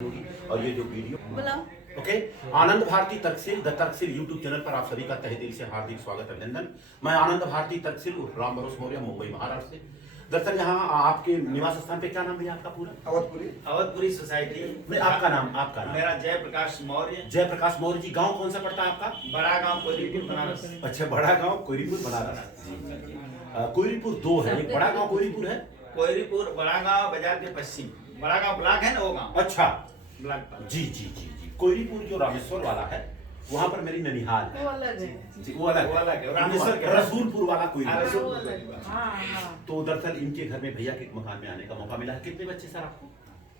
होगी। और ये जो वीडियो बोला okay, Anand Bharti Tarksheel the Tarksheel YouTube channel पर आप सभी का तहे दिल से हार्दिक स्वागत अभिनंदन। मैं आनंद भारती तर्कशील उर्फ राम भरोस मौर्य, मुंबई महाराष्ट्र से। दरअसल यहाँ आपके निवास स्थान पे क्या नाम है आपका पूरा? अवधपुरी सोसाइटी। नहीं, आपका नाम मेरा जयप्रकाश मौर्य। जयप्रकाश मौर्य जी। गांव कौन सा पड़ता है आपका? बड़ा गांव कोयरीपुर बनारस। अच्छा, बड़ा गांव कोयरीपुर बनारस जी। कोयरीपुर दो है, एक बड़ा गांव कोयरीपुर है। कोयरीपुर बड़ा गांव बाजार के पश्चिम, बड़ा गांव ब्लॉक है ना, वो गांव अच्छा ब्लॉक पर। जी जी जी जी। कोयरीपुर जो रामेश्वर वाला है वहाँ पर मेरी ननिहाल है। वो अलग है। जी, वो अलग है। रामेश्वर के रसूलपुर वाला कोई हाँ, नहीं। रसूलपुर वाला। हाँ। तो दरअसल इनके घर में भैया के मकान में आने का मौका मिला है। कितने बच्चे सर आपको?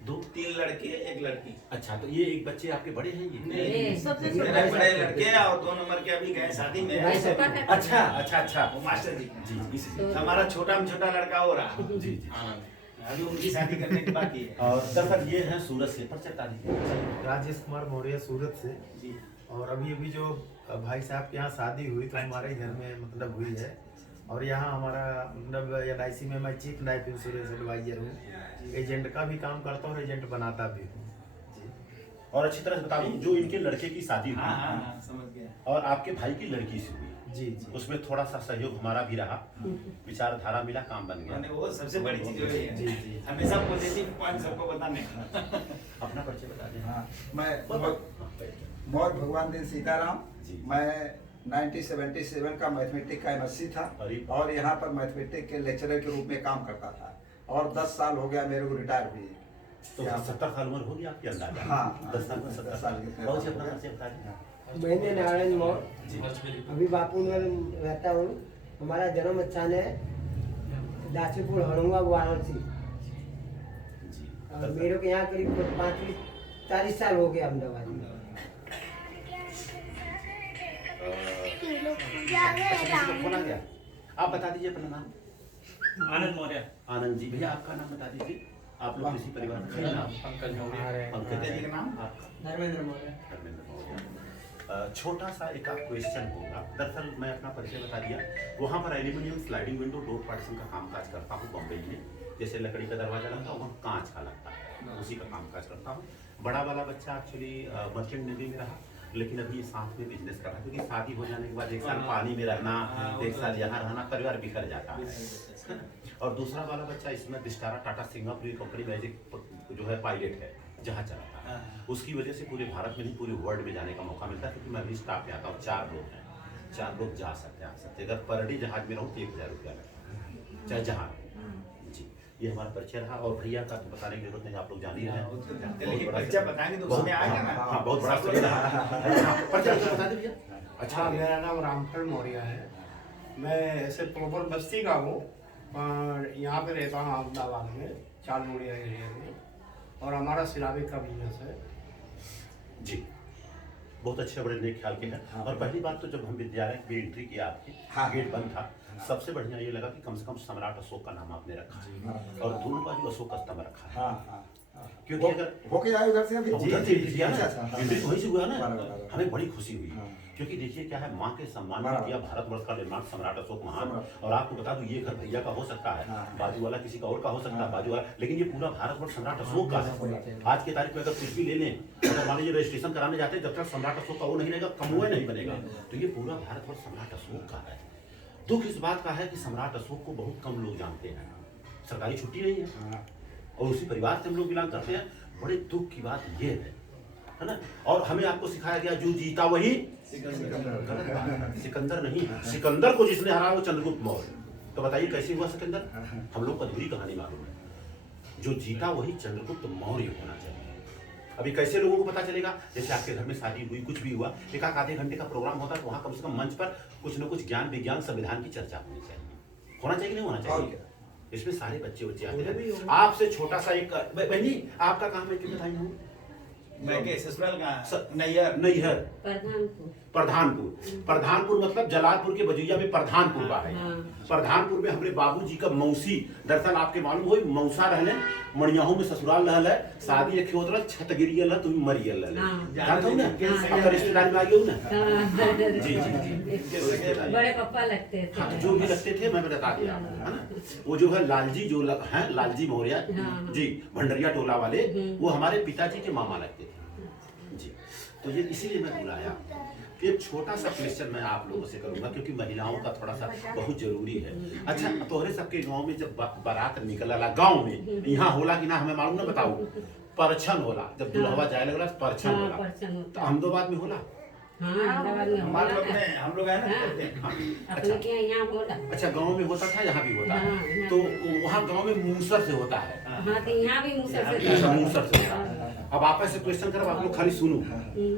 दो? 3 लड़के 1 लड़की। अच्छा, तो ये एक बच्चे आपके बड़े हैं ये? नहीं, सबसे मेरे छोटा बड़े लड़के हैं और 2 नंबर के अभी गए शादी में। अच्छा अच्छा अच्छा वो मास्टर जी जी इसलिए हमारा छोटा में छोटा लड़का हो रहा। जी जी। अभी उनकी शादी करने की बाकी है। और दरअसल ये है सूरत से परिचय राजेश कुमार मौर्य सूरत से। जी। और अभी अभी जो भाई साहब के यहाँ शादी हुई तो हमारे घर में मतलब हुई है। और यहाँ हमारा मतलब LIC में मैं चीफ लाइफ इंश्योरेंस एडवाइजर हूँ। एजेंट का भी काम करता हूँ और एजेंट बनाता भी हूँ जी। और अच्छी तरह से बता दूं, जो इनके लड़के की शादी हाँ हुई हाँ समझ गया। और आपके भाई की लड़की से हुई, जी जी। उसमें थोड़ा सा सहयोग हमारा भी रहा, विचारधारा मिला, काम बन गया। मैंने वो सबसे बड़ी चीज वही है। जी जी। हमेशा पॉजिटिव पॉइंट सबको बताने का। अपना परिचय बता दें। हाँ, मैं मौर्य भगवान दिन सीताराम। जी। मैं 1977 का मैथमेटिक का MSc था अरे और यहाँ पर मैथमेटिक के लेक्चरर के रूप में काम करता था और 10 साल हो गया मेरे को रिटायर हुए। तो 70 साल उम्र होगी आपकी अंदाजा? हाँ। 10 साल में 70 साल की। बहुत से अपना परिचय बता दें। मैं नारायण मौर्य अभी बापू में रहता हूँ। हमारा जन्म स्थान है दासीपुर हड़ुआ वाराणसी। जी। और मेरे को यहाँ करीब 35-40 साल हो गया अहमदाबाद में। फोन आ गया। आप बता दीजिए अपना नाम। आनंद मौर्य। आनंद जी। भैया आपका नाम बता दीजिए। आप लोग किसी परिवार से हैं? नाम पंकज मौर्य। पंकज जी का नाम? आपका? धर्मेंद्र मौर्य। धर्मेंद्र मौर्य। छोटा सा एक क्वेश्चन होगा। दरअसल मैं अपना परिचय बता दिया। वहाँ पर aluminium sliding window door partition का कामकाज करता हूँ बम्बई में। जैसे लकड़ी का दरवाजा लगता है, वहाँ कांच का लगता है, उसी का कामकाज करता हूँ। बड़ा वाला बच्चा एक्चुअली मर्चेंट नेवी में रहा, लेकिन अभी साथ में बिजनेस कर रहा है, क्योंकि शादी हो जाने के बाद एक साल पानी में रहना, एक साल यहाँ रहना, परिवार बिखर जाता है। और दूसरा वाला बच्चा इसमें Vistara Tata Singapore company magic जो है पायलट है, जहाज चलाता है। उसकी वजह से पूरे भारत में नहीं पूरे वर्ल्ड में जाने का मौका मिलता है, क्योंकि मैं अभी स्टाफ में आता हूँ। 4 लोग हैं, 4 लोग जा सकते हैं, आ सकते हैं। अगर पर डे जहाज में रहूँ तो 1000 रुपया लगता है, चाहे जहाँ जी। ये हमारा परिचय रहा। और भैया का तो बताने की जरूरत नहीं, आप लोग जान ही रहे हैं। लेकिन परिचय बताएंगे तो उसमें आएगा ना। हाँ, बहुत बड़ा परिचय रहा। परिचय बता दे भैया। अच्छा, मेरा नाम रामफल मौर्य है। मैं ऐसे प्रॉपर बस्ती का हूँ और यहाँ पे रहता हूँ अहमदाबाद में, चालमुड़िया एरिया में। और हमारा सिरामिक का बिजनेस है जी। बहुत अच्छे, बड़े नेक ख्याल के हैं। और पहली बात तो जब हम विद्यालय में एंट्री किया आपकी, हाँ। गेट बंद था, सबसे बढ़िया ये लगा कि कम से कम सम्राट अशोक का नाम आपने रखा है और दोनों बाजू अशोक का स्तंभ रखा है। हाँ हाँ। क्योंकि अगर होके आए उधर से अभी उधर से एंट्री किया ना, अच्छा, हाँ। एंट्री तो वहीं से हुआ ना, बराबर। हमें बड़ी खुशी हुई। हाँ। क्योंकि देखिए क्या है, माँ के सम्मान में बराबर। किया भारतवर्ष का निर्माण सम्राट अशोक महान। सम्राट। और आपको बता दूं, ये घर भैया का हो सकता है, हाँ। बाजू वाला किसी का और का हो सकता है, हाँ। बाजू वाला, लेकिन ये पूरा भारतवर्ष सम्राट अशोक का है। आज के तारीख में अगर कुछ भी ले लें, अगर मान लीजिए रजिस्ट्रेशन कराने जाते हैं, जब तक सम्राट अशोक का वो नहीं रहेगा, कमुए नहीं बनेगा। तो ये पूरा भारतवर्ष सम्राट अशोक का है। दुख इस बात का है कि सम्राट अशोक को बहुत कम लोग जानते हैं, सरकारी छुट्टी नहीं है, और उसी परिवार से हम लोग बिलोंग करते हैं। बड़े दुख की बात ये है ना। और हमें आपको सिखाया गया जो जीता वही सिकंदर नहीं, सिकंदर को जिसने हराया वो चंद्रगुप्त मौर्य। तो बताइए कैसे हुआ सिकंदर? हम लोग को अधूरी कहानी मालूम है। जो जीता वही चंद्रगुप्त मौर्य होना चाहिए। अभी कैसे लोगों को पता चलेगा? जैसे आपके घर में शादी हुई, कुछ भी हुआ, एक आधे घंटे का प्रोग्राम होता है, तो वहाँ कम से कम मंच पर कुछ न कुछ ज्ञान विज्ञान संविधान की चर्चा होनी चाहिए। होना चाहिए नहीं होना चाहिए? इसमें सारे बच्चे आते हैं। आपसे छोटा सा एक बहनी, आपका काम है, क्यों बताई हूँ? मैं के ससुराल का नैयर। नैहर प्रधानपुर। प्रधानपुर मतलब जलालपुर के बजुइया में प्रधानपुर बा है। हाँ। प्रधानपुर में हमारे बाबूजी का मौसी, दरअसल आपके मालूम हो मौसा रहने मणियाहू में ससुराल रहल है, शादी एक होत रहल, छत गिरियल है, तुम मरियल रहल। जानत हो ना, अब तो रिश्तेदारी में आ गई हो ना। जी जी जी, बड़े पापा लगते थे। हाँ, जो भी लगते थे मैं बता दिया, है ना। वो जो है लालजी जो हैं लालजी मौर्य जी, भंडरिया टोला वाले, वो हमारे पिताजी के मामा लगते थे जी। तो ये इसीलिए मैं बुलाया। एक छोटा सा क्वेश्चन मैं आप लोगों से करूंगा, क्योंकि महिलाओं का थोड़ा सा बहुत जरूरी है। अच्छा, तोहरे सबके गांव में जब बारात निकलला गांव में, यहाँ होला कि ना हमें मालूम ना, बताऊ। परछन होला, जब दुल्हवा जाए लगला परछन होला, तो अहमदाबाद में होला। हमारे लोग में हम लोग है ना करते हैं। अपने के यहाँ होला। अच्छा, गांव में होता था, यहाँ भी होता है। तो वहाँ गांव में मूसर से होता है। हाँ, तो यहाँ भी मूसर से अच्छा, मूसर से होता है। अब आपस से क्वेश्चन करो, आप लोग खाली सुनो,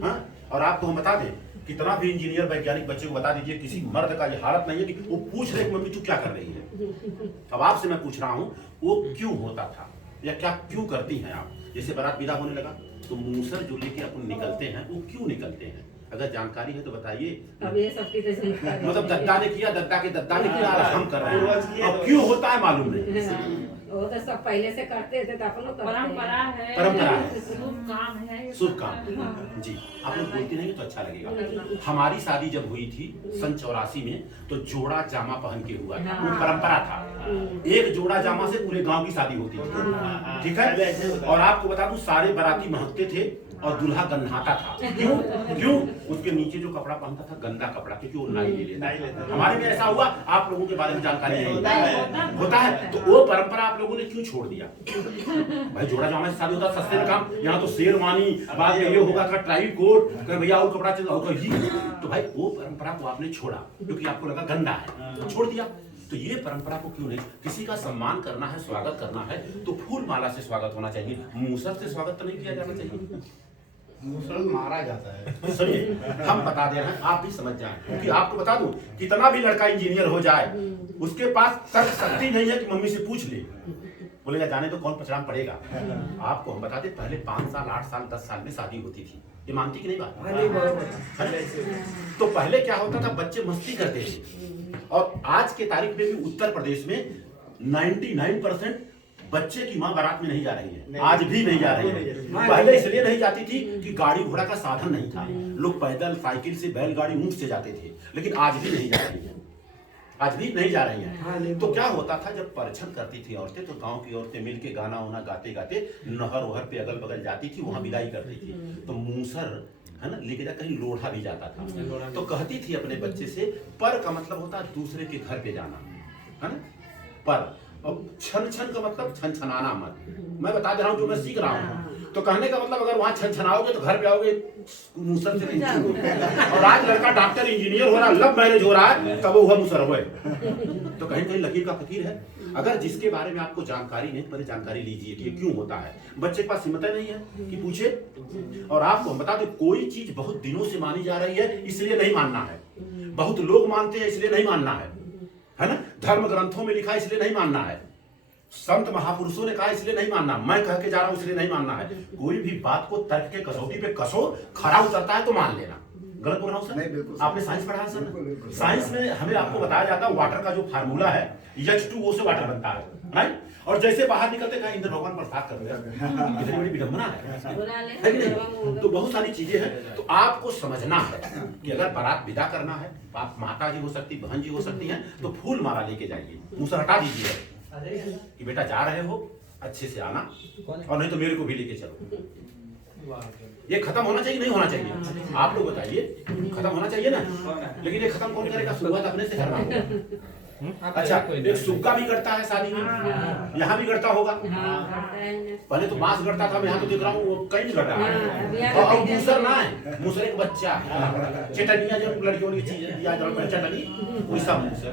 हाँ। और आपको हम बता दें, कितना भी इंजीनियर वैज्ञानिक बच्चे को बता दीजिए, किसी मर्द का ये हालत नहीं है कि वो पूछ रहे कि मम्मी तू क्या कर रही है। अब आपसे मैं पूछ रहा हूँ, वो क्यों होता था या क्या क्यों करती हैं आप? जैसे बारात विदा होने लगा तो मूसर जो लेके अपन निकलते हैं, वो क्यों निकलते हैं? अगर जानकारी है तो बताइए। अब ये सब की तो जानकारी मतलब दद्दा ने किया, दद्दा के दद्दा ने किया, और हम कर रहे हैं। अब क्यों होता है मालूम नहीं। वो तो सब पहले से करते थे, तो अपन लोग परंपरा है, परंपरा है, शुभ काम है, शुभ काम। जी, आप लोग बोलती नहीं तो अच्छा लगेगा। हमारी शादी जब हुई थी सन 84 में, तो जोड़ा जामा पहन के हुआ था, वो परंपरा था। एक जोड़ा जामा से पूरे गांव की शादी होती थी, ठीक है। और आपको बता दूं, सारे बाराती महकते थे और दूल्हा गन्हाता था। क्यों? क्यों? उसके नीचे जो कपड़ा पहनता था गंदा कपड़ा, क्योंकि वो नाई लेता है। हमारे में ऐसा हुआ, आप लोगों के बारे में जानकारी नहीं होता है। तो वो परंपरा आप लोगों ने क्यों छोड़ दिया? भाई जोड़ा जामा से शादी होता, सस्ते में काम। यहाँ तो शेरवानी, बाद में ये होगा का ट्राई कोट, भैया और कपड़ा चाहिए होगा ही। तो भाई वो परंपरा को आपने छोड़ा, क्योंकि आपको लगा गंदा है, तो छोड़ दिया। तो ये परंपरा को क्यों नहीं? किसी का सम्मान करना है, स्वागत करना है, तो फूल माला से स्वागत होना चाहिए, मूसर से स्वागत तो नहीं किया जाना चाहिए। मुसलमान मारा जाता है। सुनिए, हम बता दे रहे हैं, आप भी समझ जाएं, क्योंकि आपको बता दूं, कितना भी लड़का इंजीनियर हो जाए, उसके पास तर्क शक्ति नहीं है कि मम्मी से पूछ ले, बोलेगा जाने तो कौन पछाड़ पड़ेगा। आपको हम बता दें, पहले 5 साल 8 साल 10 साल में शादी होती थी। ये मानती कि नहीं बात? तो पहले क्या होता था, बच्चे मस्ती करते थे। और आज के तारीख में भी उत्तर प्रदेश में 99% बच्चे की मां बारात में नहीं जा रही है, आज भी नहीं जा रही है। पहले इसलिए नहीं जाती थी कि गाड़ी घोड़ा का साधन नहीं था, लोग पैदल, साइकिल से, बैलगाड़ी, ऊंट से जाते थे। लेकिन आज भी नहीं जा रही है, आज भी नहीं जा रही हैं। तो क्या होता था, जब परछन करती थी औरतें, तो गांव की औरतें मिलके गाना वाना गाते गाते नहर वहर पे अगल बगल जाती थी, वहां विदाई करती थी। तो मूसर है ना लेके जा, कहीं लोढ़ा भी जाता था। तो कहती थी अपने बच्चे से, पर का मतलब होता है दूसरे के घर पे जाना, है ना। पर अब छन छन का मतलब छन छनाना मत। मैं बता दे रहा हूँ जो मैं सीख रहा हूँ। तो कहने का मतलब, अगर वहां छन छनाओगे तो घर पे आओगे मूसर से नहीं। और आज लड़का डॉक्टर इंजीनियर हो रहा, लव मैरिज हो रहा है, तब वो हुआ मूसर हुए। तो कहीं कहीं लकीर का फकीर है। अगर जिसके बारे में आपको जानकारी नहीं, पहले जानकारी लीजिए कि ये क्यों होता है। बच्चे के पास हिम्मत नहीं है कि पूछे। और आपको बता दें, कोई चीज बहुत दिनों से मानी जा रही है, इसलिए नहीं मानना है। बहुत लोग मानते हैं, इसलिए नहीं मानना है ना। धर्म ग्रंथों में लिखा, इसलिए नहीं मानना है। संत महापुरुषों ने कहा, इसलिए नहीं मानना। मैं कह के जा रहा हूं, इसलिए नहीं मानना है। कोई भी बात को तर्क के कसौटी पे कसो, खरा उतरता है तो मान लेना। गलत बोल रहा हूं सर? नहीं, बिल्कुल। आपने साइंस पढ़ा है सर? बिल्कुल। साइंस में हमें आपको बताया जाता है, वाटर का जो फार्मूला है, H2O से वाटर बनता है, राइट। और जैसे बाहर निकलते कहा इंद्र भगवान प्रसाद कर दिया, कितनी बड़ी विडंबना है कि नहीं? तो बहुत सारी चीजें हैं। तो आपको समझना है कि अगर बारात विदा करना है, आप माता जी हो सकती, बहन जी हो सकती हैं, तो फूल माला लेके जाइए, मुंह से हटा दीजिए कि बेटा जा रहे हो, अच्छे से आना, और नहीं तो मेरे को भी लेके चलो। ये खत्म होना चाहिए, नहीं होना चाहिए? आप लोग बताइए, खत्म होना चाहिए ना। लेकिन ये खत्म कौन करेगा? शुरुआत अपने से करना होगा। अच्छा, एक सुग्गा भी करता है शादी में, यहाँ भी करता होगा। पहले तो बांस करता था, मैं यहाँ तो देख रहा हूँ वो कहीं नहीं कर रहा है। और मूसर ना है, मूसर एक बच्चा है, चटनिया जब लड़कियों की चीज दिया जाता है, चटनी वैसा मूसर।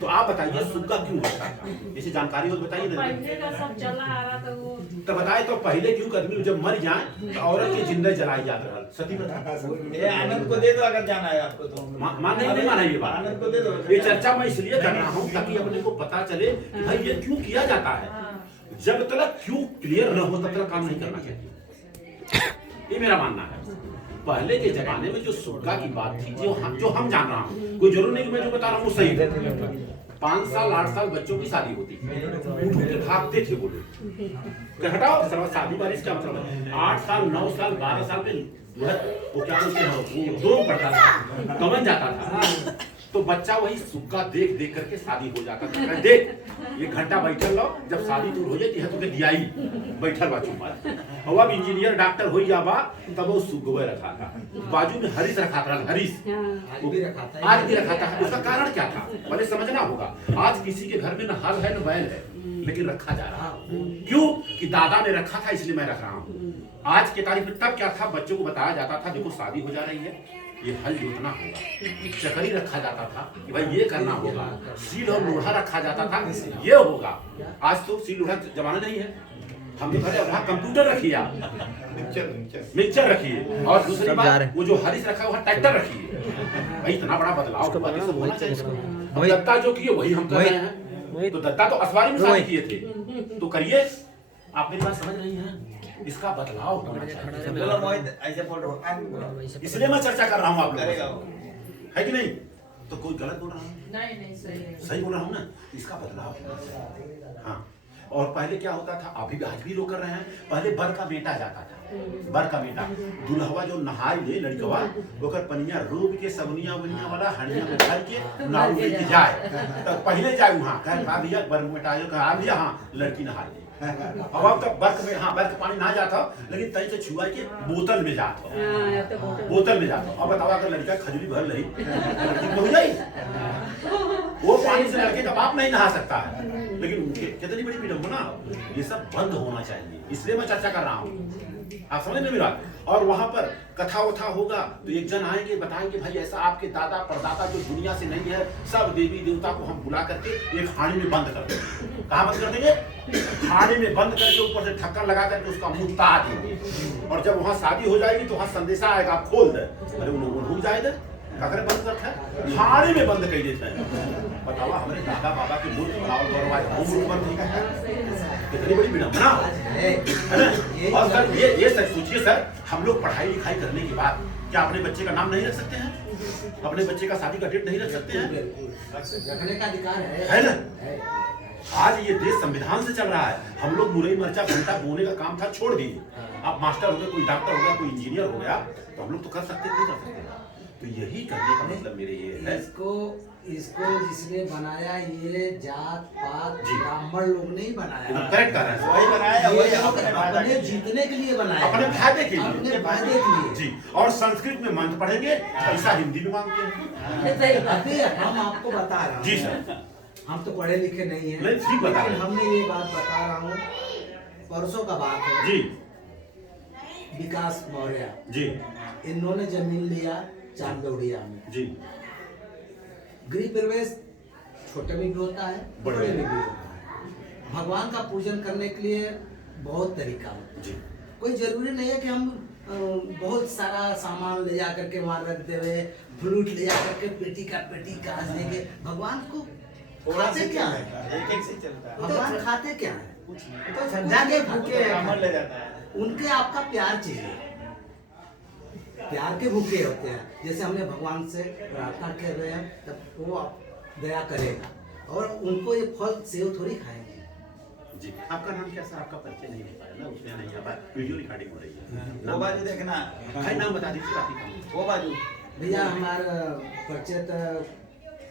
तो आप बताइए सुग्गा क्यों होता है? जैसे जानकारी हो तो बताइए ना। पहले का सब चला आ रहा था वो। तो बताए तो पहले क्यों आदमी जब मर जाए तो औरत की जिंदा जलाई जाता है, सती प्रथा। ये आनंद को दे दो अगर जाना है आपको तो। मान नहीं माना ये बात। आनंद को दे दो। ये चर्चा मैं इसलिए कर रहा हूँ ताकि अपने को पता चले कि भाई ये क्यों किया जाता है। जब तक क्यों क्लियर न हो तब तक काम नहीं करना चाहिए, ये मेरा मानना है। पहले के जमाने में जो सुग्गा की बात थी, जो हम जान रहा हूँ, कोई जरूर नहीं कि मैं जो बता रहा हूँ सही है। 5 साल 8 साल बच्चों की शादी होती थी, उठ के भागते थे वो लोग कि हटाओ सर्व शादी बारिश का मतलब है। 8 साल 9 साल 12 साल पे वो क्या बोलते हैं वो दो पड़ता था, कमन जाता था, तो बच्चा वही सुग्गा देख देख करके शादी हो जाता था। देख 1 घंटा बैठल लो, जब शादी दूर हो जाती है तो दियाई बैठल बा चुप। और अब इंजीनियर डॉक्टर हो जाबा तब वो सुगवे रखा था, बाजू में हरीश रखा था, हरीश आज भी रखा था। उसका कारण क्या था पहले समझना होगा। आज किसी के घर में न हल है न बैल है, लेकिन रखा जा रहा है। क्यों कि दादा ने रखा था इसलिए मैं रख रहा हूँ। आज के तारीख में तब क्या था, बच्चों को बताया जाता था देखो शादी हो जा रही है, ये हल जोतना होगा, चकरी रखा जाता था कि भाई ये करना होगा, सील और लोहा रखा जाता था ये होगा। आज तो सील लोहा जमाना नहीं है, हम तो घरे वहाँ कंप्यूटर रखिए, मिक्सचर रखिए, और दूसरी बात वो जो हरीश रखा है वहाँ ट्रैक्टर रखिए। भाई इतना बड़ा बदलाव होना चाहिए। दत्ता जो किए वही हम कर रहे हैं, तो दत्ता तो असवारी में शादी किए थे, तो करिए। आप मेरी बात समझ रही हैं, इसका बदलाव होना चाहिए। बोलो मोहित ऐसे बोल रहा इसलिए मैं चर्चा कर रहा हूँ आप करेगा लोगों वो। से, है कि नहीं? तो कोई गलत बोल रहा हूँ? नहीं सही है। सही बोल रहा हूँ ना? इसका बदलाव होना चाहिए। हाँ, और पहले क्या होता था, अभी आज भी लोग कर रहे हैं, पहले बर का बेटा जाता था, बर का बेटा दुल्हवा जो नहाई ले लड़कवा ओकर पनिया रूप के सबनिया बनिया वाला हनिया में डाल के नाव लेके जाए, तो पहले जाए वहाँ कह का भैया बर बेटा जो कहा भैया हाँ लड़की नहा ले। अब तक बर्फ में, हाँ बर्फ पानी ना जाता, लेकिन तई से छुआ के बोतल में जाता, बोतल में जाता। अब बताओ अगर लड़का खजूरी भर रही लड़की तो हो जाए, वो पानी से लड़के का बाप नहीं नहा सकता है। लेकिन कितनी बड़ी विडंबना, ये सब बंद होना चाहिए, इसलिए मैं चर्चा कर रहा हूँ। आप समझ में मेरा? और वहां पर कथा वथा होगा तो एक जन आएंगे बताएंगे भाई ऐसा आपके दादा परदादा जो दुनिया से नहीं है, सब देवी देवता को हम बुला करके एक खाने में बंद कर देंगे। कहाँ बंद कर देंगे? खाने में बंद करके ऊपर से ढक्कन लगा करके उसका मुंह ता देंगे, और जब वहाँ शादी हो जाएगी तो वहाँ संदेशा आएगा, आप खोल दे, अरे उन्होंने भूल जाएगा अगर बंद करता है, खाने में बंद कर देते हैं। बताओ हमारे दादा बाबा की मूर्त बंद नहीं करता, कितनी बड़ी विडंबना है ना? और सर ये सर सोचिए सर, हम लोग पढ़ाई लिखाई करने के बाद क्या अपने बच्चे का नाम नहीं रख सकते हैं? अपने बच्चे का शादी का डेट नहीं रख सकते हैं? रखने का अधिकार है ना? आज ये देश संविधान से चल रहा है। हम लोग मुरई मरचा घंटा बोने का काम था छोड़ दीजिए, आप मास्टर हो गए, कोई डॉक्टर हो गया, कोई इंजीनियर हो गया, तो हम लोग तो कर सकते नहीं कर सकते। तो यही करने का मतलब मेरे ये है, इसको जिसने बनाया ये जात पात ब्राह्मण लोग नहीं बनाया, करेक्ट कर रहे हैं, वही बनाया, वही अपने जीतने के लिए बनाया, अपने फायदे के लिए, अपने फायदे के लिए जी। और संस्कृत में मंत्र पढ़ेंगे, पैसा हिंदी में मांगते हैं। अभी हम आपको बता रहे हैं जी सर, हम तो पढ़े लिखे नहीं हैं, नहीं ठीक बता रहे लेकिन हैं हमने ये बात बता रहा हूँ, परसों का बात है जी। विकास मौर्य जी इन्होंने जमीन लिया चांदौड़िया में जी। गृह प्रवेश छोटे में भी होता है, बड़े में भी होता है। भगवान का पूजन करने के लिए बहुत तरीका होता है, कोई जरूरी नहीं है कि हम बहुत सारा सामान ले जा करके वहाँ रख देवे, फ्रूट ले जा करके पेटी का पेटी काट देंगे। भगवान को खाते क्या है? एक से चलता है, भगवान खाते क्या है? तो ठंडा के भूखे ब्राह्मण ले जाता है। उनके आपका प्यार चाहिए, प्यार के भूखे होते हैं। जैसे हमने भगवान से प्रार्थना कर रहे हैं तब वो दया करेगा, और उनको ये फल सेव थोड़ी खाएंगे। जी आपका नाम क्या सर? आपका परिचय नहीं हो पाया ना, उसमें नहीं आ पाया, वीडियो रिकॉर्डिंग हो रही है। वो बाजू देखना, भाई नाम बता दीजिए बाकी। वो बाजू भैया हमारा परिचय तो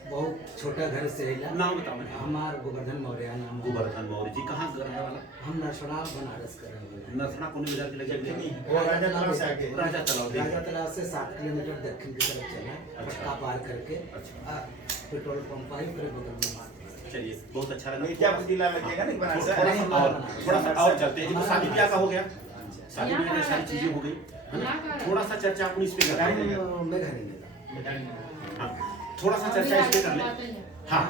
बहुत छोटा घर से है, नाम बताओ। हमार गोवर्धन मौर्य नाम। गोवर्धन मौर्य जी कहाँ घर है वाला? हम नरसड़ा बनारस कर रहे हैं। नरसड़ा कौन बाजार के लगे? वो राजा तालाब से आगे, राजा तालाब देखे। राजा तालाब से 7 किलोमीटर दक्षिण की तरफ चला, पटका पार करके पेट्रोल पंप आई, फिर बगल में मार। चलिए बहुत अच्छा लगा। मिर्जापुर जिला में लगेगा नहीं बनारस है। थोड़ा सा और चलते हैं, शादी ब्याह का हो गया, शादी ब्याह में सारी चीजें हो गई, है ना? थोड़ा सा चर्चा अपनी इस पे कर लेंगे। मैं घर नहीं हाँ, थोड़ा सा चर्चा इस पे कर ले। हाँ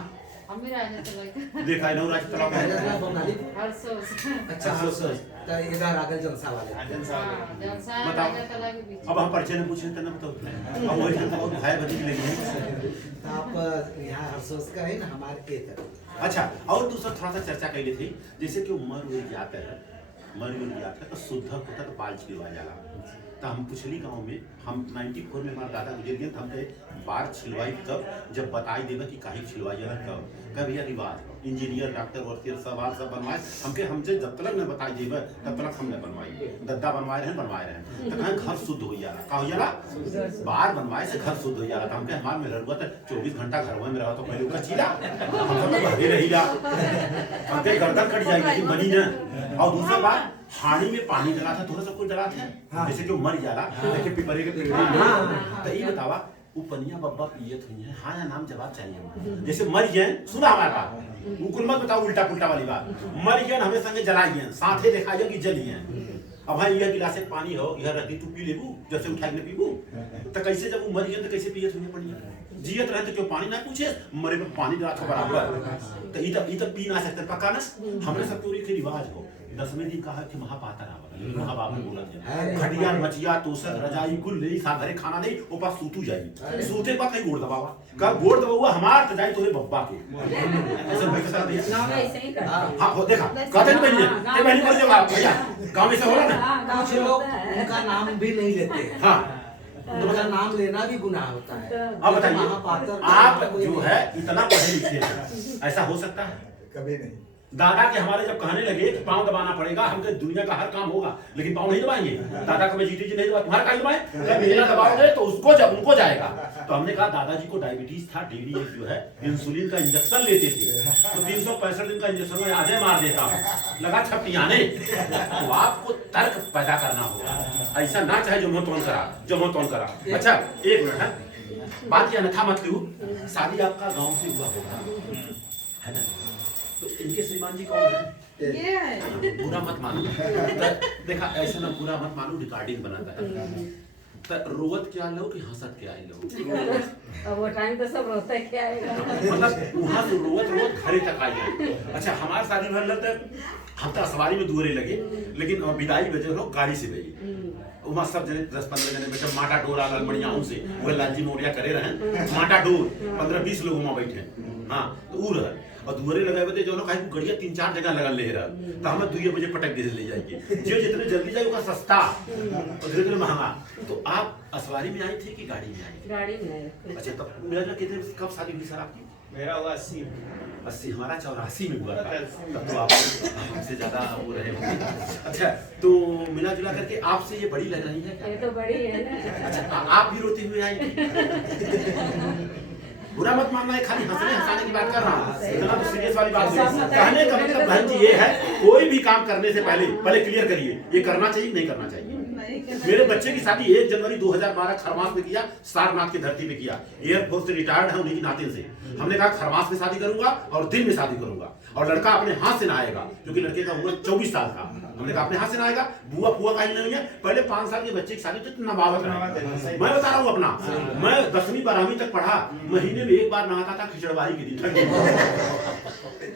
देखा है ना राजा तालाब है। अच्छा हाँ सर, तो इधर आगे जनसा वाले बताओ। अब हम परिचय में पूछे थे ना, बताओ अब वही तो भाई बजी लगी है। तो आप यहाँ हरसोस का है ना, हमारे के तरफ। अच्छा, और दूसरा थोड़ा सा चर्चा कैली थी, जैसे कि मर उड़ जाता है, मर उड़ जाता है तो शुद्ध होता तो बाल छिड़वा जाला, तो हम पुछली गांव में हम 94 में हमारे दादा गुजर गए, हम कहे बार छिलवाई तब जब बताई देगा कि काहे छिलवाई है कब कह भैया रिवाज इंजीनियर डॉक्टर वर्कर सब बनवाए हमके हमसे जब तक न बताई देगा तब तक हम न बनवाई गद्दा बनवाए रहे तो कहें घर शुद्ध हो जाला का हो जाला बाहर बनवाए से घर शुद्ध हो जाला तो हमके हमार में रहुआ तो 24 घंटा घर में रहा तो पहले उसका चीला हम तो भागे रही जा हमके गर्दन कट जाएगी लेकिन बनी न। और दूसरी बात हाड़ी में पानी डला था थोड़ा सा कुछ डला था जैसे कि मर जाला लेकिन पिपरे के पेड़ तो ये बतावा वो पनिया बब्बा पियत हुई है हाँ या नाम जवाब चाहिए जैसे मर गए सुना हमारे बात उकुल मत बताओ उल्टा पुल्टा वाली बात मर गए हमें संगे जलाइए साथे दिखाइए कि जलिए अब भाई यह गिलास पानी हो यह रहती तू पी लेबू जब से उठा के पीबू तो कैसे जब वो मर गए तो कैसे पियत हुई पनिया जियत रहे तो क्यों पानी ना पूछे मरे में पानी डाला था बराबर तो ये तो पी ना सकते पक्का ना हमने सब पूरी के रिवाज हो 10वें दिन कहा कि महापातर आवा महाबाबा बोला खटिया मचिया तोसर रजाई कुल ले सा घरे खाना नहीं ओ पास सूतू जाई सूते पा कहीं गोड़ दबावा का गोड़ दबावा हमार त जाई तोरे बब्बा के ऐसा भाई का दिया गाँव में ऐसे ही करते हैं। हां हो देखा कहते नहीं बहनी ते बहनी पर जवाब भैया गांव में से होला ना कुछ लोग उनका नाम भी नहीं लेते हैं। हां तो उनका नाम लेना भी गुनाह होता है। अब बताइए आप जो है इतना पढ़े लिखे हैं ऐसा हो सकता है कभी नहीं। दादा के हमारे जब कहने लगे कि पाँव दबाना पड़ेगा हमके दुनिया का हर काम होगा लेकिन पाँव नहीं दबाएंगे दादा को मैं जीती जी नहीं दबा तुम्हारा काम दबाए मेरा दबाओगे तो उसको जब उनको जाएगा तो हमने कहा दादाजी को डायबिटीज था डेली जो है इंसुलिन का इंजेक्शन लेते थे तो 365 दिन का इंजेक्शन में आधे मार देता हूँ लगा छपटियाने तो आपको तर्क पैदा करना होगा ऐसा ना चाहे जो मोह तोन करा अच्छा एक मिनट है बात ये अन्यथा मत लू शादी आपका गाँव से हुआ होगा है ना तो इनके श्रीमान जी कौन है ये है बुरा मत मानो देखा ऐसा ना बुरा मत मानो रिकॉर्डिंग बनाता है तो रोवत क्या लो कि हंसत क्या लो अब वो टाइम तो सब रोता क्या आएगा मतलब वहां से रोवत घरे तक आ जाए अच्छा हमारे शादी भर तक हम तो सवारी में दूरे लगे लेकिन विदाई बजे लोग गाड़ी से गई वहाँ सब जने 10-15 जने बैठे माटा डोर आल बढ़िया से वो लालजी मोरिया करे रहे माटा डोर 15-20 लोग वहाँ बैठे हाँ तो ऊ रहे और दुआरे लगाए बते जो लोग गड़िया 3-4 जगह लगल ले रहा तो हमें 2 बजे पटक दे ले जाएंगे जो जितने जल्दी जाए उसका सस्ता और धीरे धीरे महंगा तो आप असवारी में आई थे कि गाड़ी में आई गाड़ी में आए। अच्छा तो मेरा कितने कब शादी हुई सर आपकी मेरा हुआ 80 हमारा 84 में हुआ था तब तो आप हमसे ज्यादा वो रहे होंगे अच्छा तो मिला जुला करके आपसे ये बड़ी लग रही है ये तो बड़ी है ना। अच्छा आप भी रोते हुए आएंगे बुरा मत मानना है खाली हंसने हंसाने की बात कर रहा हूँ इतना तो सीरियस वाली बात है कहने का मतलब बहन जी ये है कोई भी काम करने से पहले क्लियर करिए ये करना चाहिए नहीं करना चाहिए मेरे बच्चे की शादी 1 जनवरी 2012 खरमास में किया सारनाथ की धरती में किया एयरफोर्स से रिटायर्ड है उन्हीं की नाते से हमने कहा खरमास में शादी करूंगा और दिन में शादी करूंगा और लड़का अपने हाथ से नहाएगा क्योंकि लड़के का उम्र 24 साल का हमने कहा अपने हाथ से नहाएगा बुआ फुआ का ही नहीं है पहले 5 साल के बच्चे की शादी तो नाबालग है मैं बता रहा हूँ अपना मैं 10वीं 12वीं तक पढ़ा महीने में एक बार नहाता था खिचड़बाही के दिन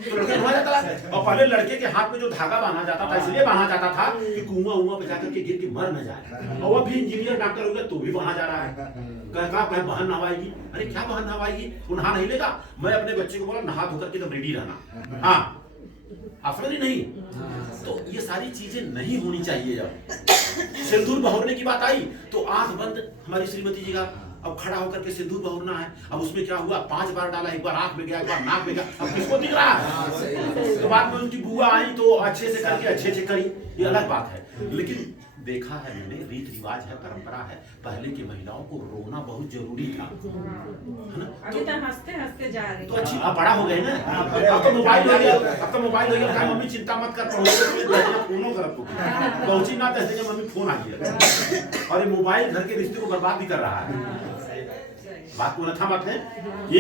तो लड़के नहा जाता और पहले लड़के के हाथ में जो धागा बांधा जाता था इसलिए बांधा जाता था कि कुआं पे जाकर के गिर के मर न जाए और वो भी इंजीनियर डॉक्टर हो गया तो भी बांधा जा रहा है कहा बहन नहवाएगी अरे क्या बहन नहवाएगी वो नहा नहीं लेगा मैं अपने बच्चे को बोला नहा धोकर के तो रेडी रहना हाँ आप समझ नहीं तो ये सारी चीजें नहीं होनी चाहिए जब सिंदूर बहोरने की बात आई तो आंख बंद हमारी श्रीमती जी का अब खड़ा होकर के सिंदूर बहोरना है अब उसमें क्या हुआ 5 बार डाला एक बार आंख में गया एक बार नाक में गया अब किसको दिख रहा है तो बाद में उनकी बुआ आई तो अच्छे से करके अच्छे से करी ये अलग बात है लेकिन देखा है मैंने रीत रिवाज है परंपरा है पहले की महिलाओं को रोना बहुत जरूरी था है ना अभी तो हंसते हंसते जा रही तो अच्छी आप बड़ा हो गए ना अब तो मोबाइल हो गया कहा मम्मी चिंता मत कर फोन कर पहुंची ना दस मम्मी फोन आ गया और ये मोबाइल घर के रिश्ते को बर्बाद भी कर रहा है बात को था मत है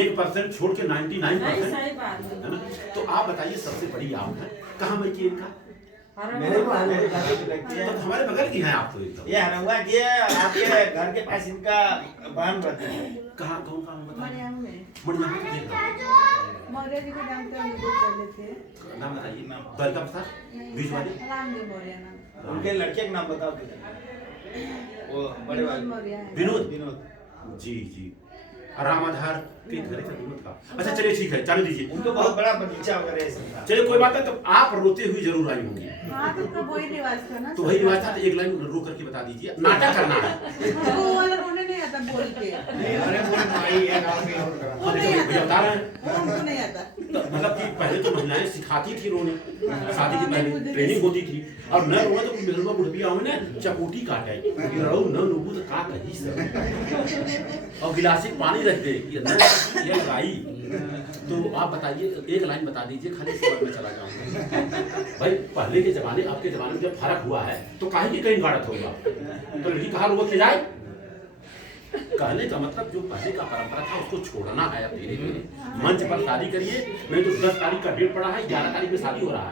1% छोड़ के 99% सही बात है ना तो आप बताइए सबसे बड़ी आप है कहाँ मैं की इनका तो हमारे बगल की है आप तो एकदम ये हरंगा की है आपके घर के पास इनका बहन रहती है कहाँ कौन कहाँ बता मरियम में बढ़िया देख रहा हूँ मौर्य जी को जानते हैं उनको पहले थे नाम बताइए द्वारिका प्रसाद बीच वाले रामदेव मौर्य नाम उनके लड़के का नाम बताओ वो बड़े वाले मौर्य है विनोद विनोद जी जी आराम आधार के घरे जरूरत का। अच्छा चलिए ठीक है, जाने दीजिए। उनको बहुत बड़ा बगीचा वगैरह है सब। चलिए कोई बात नहीं, तो आप रोते हुए जरूर आई होंगी। हाँ तो तब वही रिवाज था ना। तो वही रिवाज था, तो एक लाइन रो करके बता दीजिए, नाटक करना है। वो वाला रोने नहीं आता बोल के। अरे बोल माई है गाँव में और करा। हाँ, देखो भैया बता रहे हैं, वो हमको नहीं आता। तो मतलब कि पहले तो महिलाएं सिखाती थी रोने, शादी के पहले ट्रेनिंग होती थी, और न रोना तो मिलवा बुढ़िया हो ना चपोटी काटे, रो न लोगों तो का कही सब, और गिलास में पानी रख दे ये लगाई। तो आप बताइए, एक लाइन बता दीजिए खाली, इसके बाद मैं चला जाऊंगा। भाई पहले के जमाने आपके जमाने में जब फर्क हुआ है तो काहे की कहीं गाड़त होगा, तो लड़की कहाँ रोक के जाए। कहने का मतलब जो पहले का परंपरा था उसको छोड़ना है अब धीरे धीरे। मंच पर शादी करिए, नहीं तो 10 तारीख का डेट पड़ा है, 11 तारीख में शादी हो रहा है,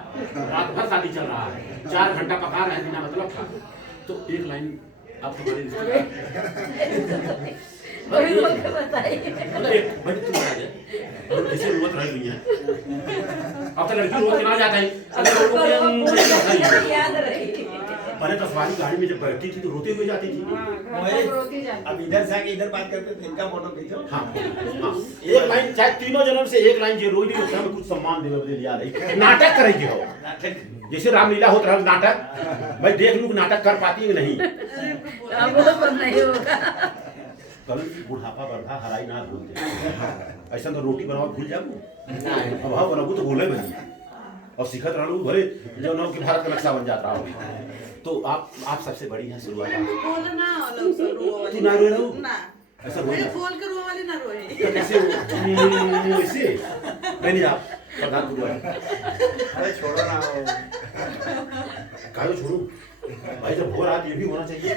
रात भर शादी चल रहा है, 4 घंटा पका रहे हैं बिना मतलब था। तो एक लाइन आप तुम्हारे वही बोल के बताइए। मतलब एक भाई तुम आ गए जैसे रोत रही हुई है, अब तो लड़की रोत के ना जाता है, याद रही। पहले तो सवारी गाड़ी में जब बैठती थी तो रोते हुए जाती थी। रोती जाती। अब इधर से आके इधर बात करते थे, इनका फोटो खींचो। हाँ, हाँ, एक लाइन चाहे तीनों जन्म से एक लाइन जो रोई नहीं होता हमें कुछ सम्मान देवे बदले लिया रही, नाटक करेगी हो जैसे रामलीला होता रहा नाटक। भाई देख लू नाटक कर पाती है कि नहीं। अब वो सब नहीं होगा। कल बुढ़ापा बढ़ा हराई ना बोलते, ऐसा तो रोटी बनाओ भूल जाओ, अब हाँ बनाबू तो बोले भाई, और सिखत रहू भले जो नौ की भारत का नक्शा बन जाता हो। तो आप सबसे बड़ी हैं शुरुआत। बोल ना अलग से रो वाली। तू ना रोए रहो? ना। ऐसा बोल मैं बोल के रो वाली ना रोए। तो कैसे ऐसे नहीं आप प्रधान को बोला अरे छोड़ो ना वो। काहे छोड़ू भाई, जब हो रहा है तो ये भी होना चाहिए।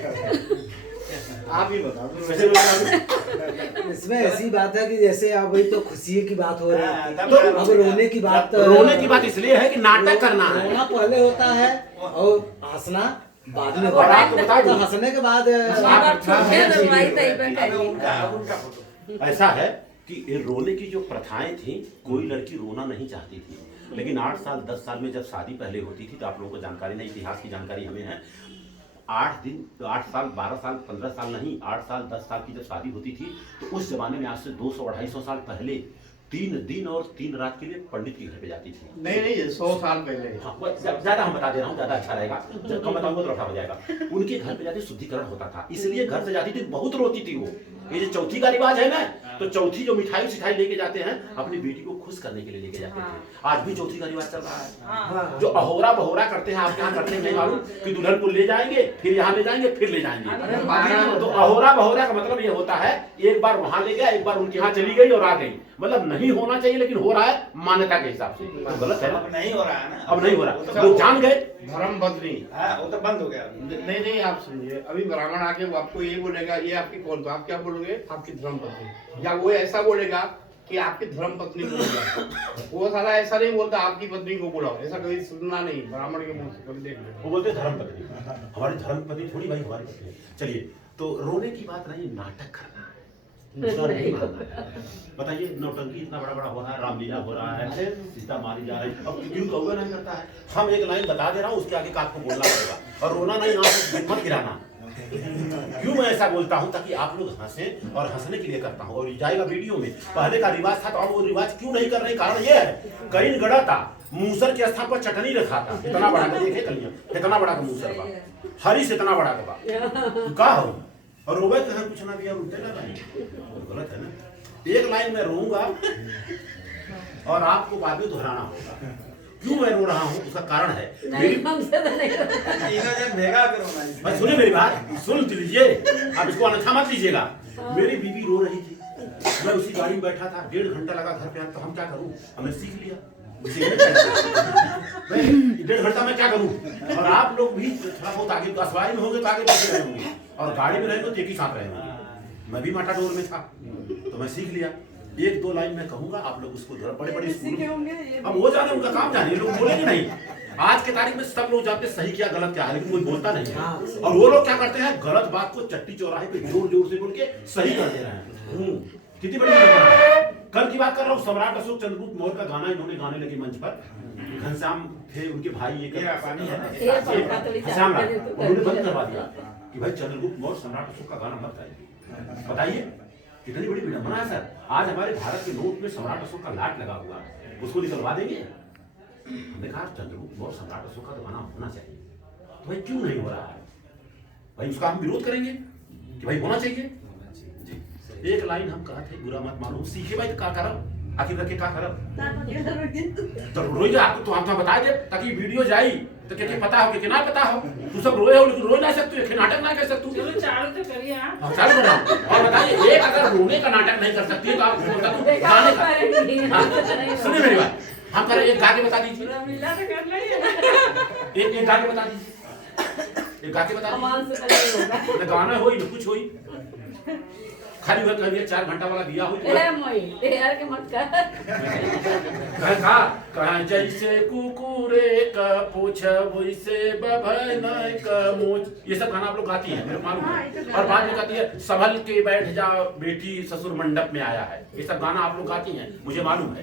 आप ही बता दो। कैसे बता इसमें ऐसी बात है कि जैसे अब वही तो खुशी की बात हो रही है, तब तो अब रोने की बात रोने की बात इसलिए है कि नाटक करना है। रोना पहले होता है और हंसना बाद में और होता आपको बता है। दूं, तो हंसने के बाद ऐसा है कि ये रोने की जो प्रथाएं थी, कोई लड़की रोना नहीं चाहती थी, लेकिन 8 साल 10 साल में जब शादी पहले होती थी तो आप लोगों को जानकारी नहीं, इतिहास की जानकारी हमें है, 8 साल 12 साल 15 साल नहीं, 8 साल 10 साल की जब शादी होती थी तो उस जमाने में आज से 200-250 साल पहले 3 दिन और 3 रात के लिए पंडित के घर पे जाती थी। नहीं 100 साल पहले। हाँ, ज्यादा हम बता दे रहा हूँ, ज्यादा अच्छा रहेगा, जब कम बताऊंगा तो रखा हो जाएगा। उनके घर पे जाते शुद्धिकरण होता था, इसलिए घर से जाती थी, बहुत रोती थी वो। ये जो चौथी का रिवाज है ना, तो चौथी जो मिठाई सिठाई लेके जाते हैं अपनी बेटी को खुश करने के लिए लेके जाते थे। आज भी चौथी का रिवाज चल रहा है। जो अहोरा बहोरा करते हैं, आप यहाँ करते हैं नहीं मालूम, कि दुल्हन को ले जाएंगे, फिर यहाँ ले जाएंगे, फिर ले जाएंगे। तो अहोरा बहोरा का मतलब ये होता है, एक बार वहां ले गया, एक बार उनके यहाँ चली गई और आ गई। मतलब नहीं होना चाहिए, लेकिन हो रहा है मान्यता के हिसाब से, तो गलत है ना। अब नहीं हो रहा है ना। अब नहीं हो रहा, लोग जान गए। धर्म बदली। हाँ, वो तो बंद हो गया। नहीं आप सुनिए, अभी ब्राह्मण आके वो आपको ये बोलेगा, ये आपकी कौन, तो आप क्या बोलोगे? आपकी धर्म पत्नी। या वो ऐसा बोलेगा कि आपकी धर्म पत्नी को बुलाओ, वो साला ऐसा नहीं बोलता आपकी पत्नी को बुलाओ, ऐसा कभी सुनना नहीं ब्राह्मण के मुंह से, कभी देख लो। वो बोलते धर्म पत्नी, हमारी धर्म पत्नी थोड़ी भाई हमारी पत्नी है। चलिए, तो रोने की बात नहीं, नाटक करना है, नहीं मानना है। बताइए, नौटंकी इतना बड़ा बड़ा हो रहा है, रामलीला हो रहा है, सीता मारी जा रही है, अब क्यों कौवा नहीं करता है? हम एक लाइन बता दे रहा हूँ, उसके आगे आपको बोलना पड़ेगा, और रोना नहीं, आंख मत गिराना। क्यों मैं ऐसा बोलता हूँ? ताकि आप लोग हंसें, और हंसने के लिए करता हूँ, और ये जाएगा वीडियो में। पहले का रिवाज था तो अब वो रिवाज क्यों नहीं कर रहे? कारण ये है, कहीं गड़ा था, मूसर के स्थान पर चटनी रखा था, इतना बड़ा का देखे कलियां, इतना बड़ा का मूसर बा, हरी से इतना बड़ा का बा, का हो और रोवे तो है, कुछ ना दिया, रुकते ना नहीं, गलत है ना। एक लाइन में रोऊंगा और आपको बाद में दोहराना होगा। क्यों मैं रो रहा हूँ उसका कारण है, तीनों जन भेगा करो ना। सुनिए मेरी बात, सुन लीजिए, आप इसको अन्यथा मत लीजिएगा। मेरी बीवी रो रही थी, मैं उसी गाड़ी में बैठा था, 1.5 घंटा लगा घर पे आने, तो हम क्या करूँ, हमने सीख लिया 1.5 घंटा में क्या करूँ। और आप लोग भी थोड़ा बहुत आगे सवारी में होंगे तो आगे बैठे रहे होंगे, और गाड़ी में रहेंगे तो एक ही साथ रहे होंगे। मैं भी माटाडोर में था तो मैं सीख लिया। 1-2 लाइन में कहूंगा, आप लोग उसको बड़े बड़े स्कूल, अब वो जाने, उनका काम जाने, लोग बोलेंगे नहीं। आज के तारीख में सब लोग जानते सही क्या गलत क्या है, लेकिन कोई बोलता नहीं है। और वो लोग क्या करते हैं, गलत बात को चट्टी चौराहे पे जोर जोर से बोल के सही कर दे रहे हैं। कितनी बड़ी कल की बात कर रहा हूँ, सम्राट अशोक चंद्रगुप्त मौर्य का गाना इन्होंने गाने लगे मंच पर, घनश्याम थे उनके भाई, ये पानी है घनश्याम राय, उन्होंने बंद करवा दिया कि भाई चंद्रगुप्त मौर्य सम्राट अशोक का गाना मत गाइए। बताइए कितनी बड़ी विडंबना है सर। आज हमारे भारत के नोट में सम्राट अशोक का लाट लगा हुआ, उसको निकलवा देंगे। हमने कहा चंद्रगुप्त मौर्य सम्राट अशोक का जमाना होना चाहिए, तो भाई क्यों नहीं हो रहा है? भाई उसका हम विरोध करेंगे कि भाई होना चाहिए। जी एक लाइन हम कहा थे, बुरा मत मानो, सीखे भाई तो क्या करब, आखिर रखे क्या करब तो रोइए। आपको तो हम तो बता दे ताकि वीडियो जाई तो के पता हो के ना पता हो। तू सब रोए हो लेकिन रोए ना सकते हो, नाटक ना कर सकते हो। चलो चालू तो करिए आप। चालू बनाओ और बताइए, एक अगर रोने का नाटक नहीं कर सकती है तो आप गाने का सुनिए मेरी बात, हम करें एक गा के बता दीजिए, रामलीला तो करना ही है। एक गा के बता दीजिए, एक गा के बता कमाल से पहले होगा। दीजिए। गाना हो ही कुछ हो ही खाली वक्त लगे 4 घंटा वाला दिया हो ए मोई यार के मत कर। कहा जैसे कुकुरे का पूछ वैसे बभनय का मूछ, ये सब गाना आप लोग गाती हैं, मेरे को मालूम है। और बाद में कहती है संभल के बैठ जा बेटी ससुर मंडप में आया है, ये सब गाना आप लोग गाती हैं, मुझे मालूम है।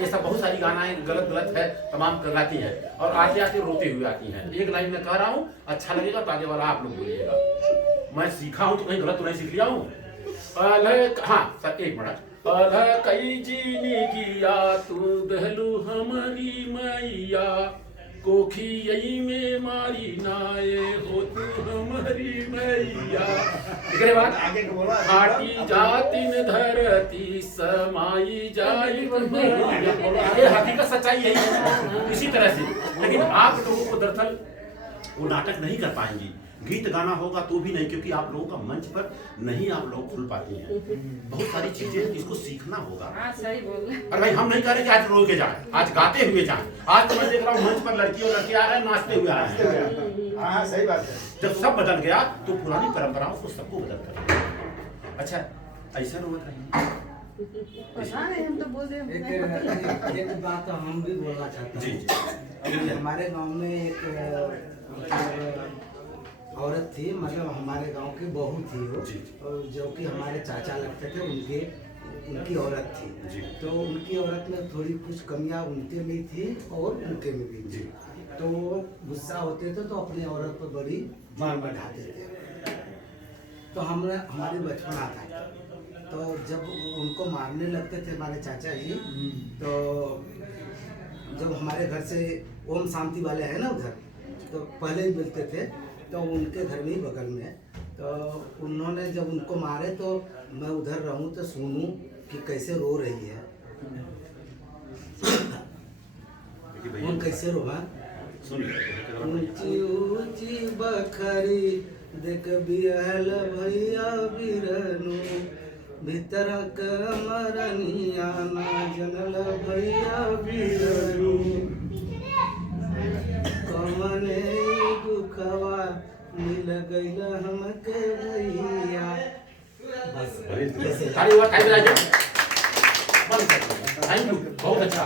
ये सब बहुत सारी गानाएं गलत गलत है, तमाम गाती हैं और आते आते रोते हुए आती हैं। एक लाइन में कह रहा हूँ, अच्छा लगेगा तो आगे वाला आप लोग बोलिएगा। मैं सीखा हूँ तो कहीं गलत तो नहीं सीख लिया हूँ। हाँ सर एक मिनट। अल कई जीनी किया तू दहलू हमारी मैया, कोखी यही में मारी नाये हो तू हमारी मैया। इसके बाद आगे को बोला हाटी जातिन धरती समाई जाई मैया। ये हकीकत सच्चाई यही है इसी तरह से। लेकिन आप लोगों को दरअसल वो नाटक नहीं कर पाएंगी, गीत गाना होगा तो भी नहीं, क्योंकि आप लोगों का मंच पर नहीं आप लोग खुल पाती हैं। बहुत सारी चीजें इसको सीखना होगा। हाँ सही बोल रहे। अरे भाई हम नहीं कह रहे कि आज रो के जाए, आज गाते हुए जाए। आज तो मैं देख रहा हूँ मंच पर लड़की और लड़के आ रहे हैं, नाचते हुए आ रहे हैं। हाँ सही बात है। जब सब बदल गया तो पुरानी परंपराओं को सबको बदल कर। अच्छा ऐसा रोक रही पता नहीं, हम तो बोल रहे हैं। एक बात हम भी बोलना चाहते जी हैं। जी हमारे गांव में एक औरत थी, मतलब हमारे गांव की बहू थी वो, जी। जो कि हमारे चाचा लगते थे, उनकी औरत थी। जी। तो उनकी औरत में थोड़ी कुछ कमियां उनके में थी और उनके में भी जी। थी। तो वो गुस्सा होते थे तो अपनी औरत पर बड़ी मार बैठाते थे। तो हमारे बचपना था, तो जब उनको मारने लगते थे हमारे चाचा जी, तो जब हमारे घर से ओम शांति वाले हैं ना उधर, तो पहले ही मिलते थे, तो उनके घर में ही बगल में, तो उन्होंने जब उनको मारे तो मैं उधर रहूं तो सुनूं कि कैसे रो रही है, उन कैसे रो है। ऊंची ऊंची बखरी देख बिहल भैया बिरनु, भीतर कमरनिया ना जनल भैया बिरनु, कमने दुखवा मिल गईल हमके भैया। बस ताली हुआ, ताली बजाइए। थैंक यू, बहुत अच्छा।